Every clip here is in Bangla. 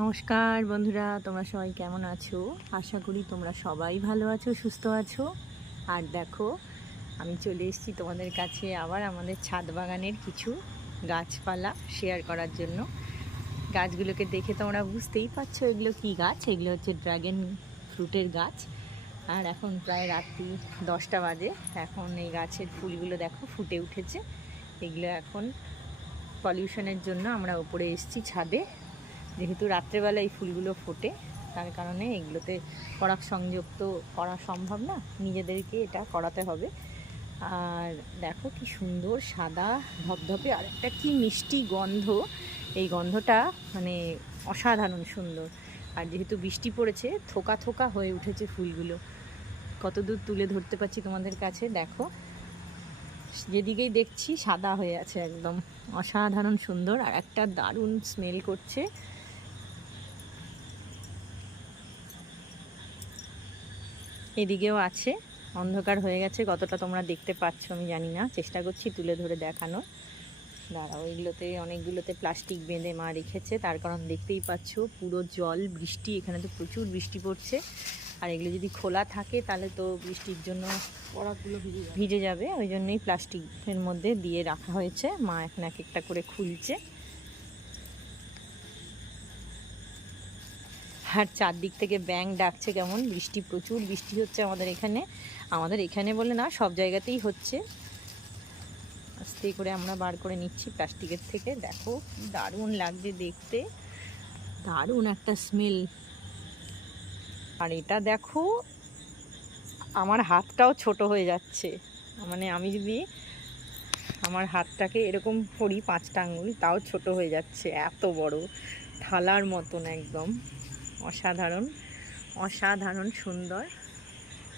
নমস্কার বন্ধুরা, তোমরা সবাই কেমন আছো? আশা করি তোমরা সবাই ভালো আছো, সুস্থ আছো। আর দেখো, আমি চলে এসেছি তোমাদের কাছে আবার আমাদের ছাদ বাগানের কিছু গাছপালা শেয়ার করার জন্য। গাছগুলোকে দেখে তোমরা বুঝতেই পারছো এগুলো কি গাছ। এগুলো হচ্ছে ড্রাগন ফ্রুটের গাছ। আর এখন প্রায় রাত্রি 10টা বাজে। এখন এই গাছের ফুলগুলো দেখো ফুটে উঠেছে। এগুলো এখন পলিউশনের জন্য আমরা উপরে এসেছি ছাদে, যেহেতু রাত্রেবেলা এই ফুলগুলো ফোটে, তার কারণে এগুলোতে পরাগ সংযোগ তো করা সম্ভব না, নিজেদেরকে এটা করাতে হবে। আর দেখো কি সুন্দর সাদা ধপধপে, আর একটা কি মিষ্টি গন্ধ। এই গন্ধটা মানে অসাধারণ সুন্দর। আর যেহেতু বৃষ্টি পড়েছে, থোকা থোকা হয়ে উঠেছে ফুলগুলো। কতদূর তুলে ধরতে পারছি তোমাদের কাছে দেখো, যেদিকেই দেখছি সাদা হয়ে আছে, একদম অসাধারণ সুন্দর। আর একটা দারুণ স্মেল করছে। এদিকেও আছে, অন্ধকার হয়ে গেছে, কতটা তোমরা দেখতে পাচ্ছ আমি জানি না, চেষ্টা করছি তুলে ধরে দেখানোর। দাঁড়াও, ওইগুলোতে অনেকগুলোতে প্লাস্টিক বেঁধে মা রেখেছে, তার কারণ দেখতেই পাচ্ছ পুরো জল, বৃষ্টি, এখানে তো প্রচুর বৃষ্টি পড়ছে। আর এগুলো যদি খোলা থাকে তাহলে তো বৃষ্টির জন্য পরাগুলো ভিজে যাবে, ওই জন্যই প্লাস্টিকের মধ্যে দিয়ে রাখা হয়েছে। মা এখন এক একটা করে খুলছে। আর চারদিক থেকে ব্যাঙ ডাকছে কেমন, বৃষ্টি, প্রচুর বৃষ্টি হচ্ছে আমাদের এখানে। আমাদের এখানে বলে না, সব জায়গাতেই হচ্ছে। আস্তে করে আমরা বার করে নিচ্ছি প্লাস্টিকের থেকে। দেখো কি দারুণ লাগছে দেখতে, দারুণ একটা স্মেল। আর এটা দেখো, আমার হাতটাও ছোট হয়ে যাচ্ছে। মানে আমি যদি আমার হাতটাকে এরকম করি, 5টা আঙ্গুল, তাও ছোট হয়ে যাচ্ছে, এত বড়, থালার মতন একদম। অসাধারণ অসাধারণ সুন্দর।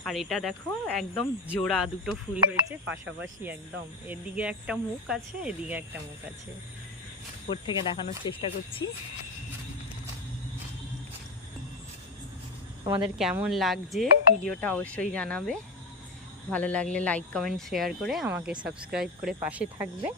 আর এটা দেখো একদম জোড়া দুটো ফুল হয়েছে পাশাপাশি, একদম এদিকে একটা মুখ আছে, এদিকে একটা মুখ আছে। উপর থেকে দেখানোর চেষ্টা করছি। তোমাদের কেমন লাগছে ভিডিওটা অবশ্যই জানাবে। ভালো লাগলে লাইক, কমেন্ট, শেয়ার করে আমাকে সাবস্ক্রাইব করে পাশে থাকবে।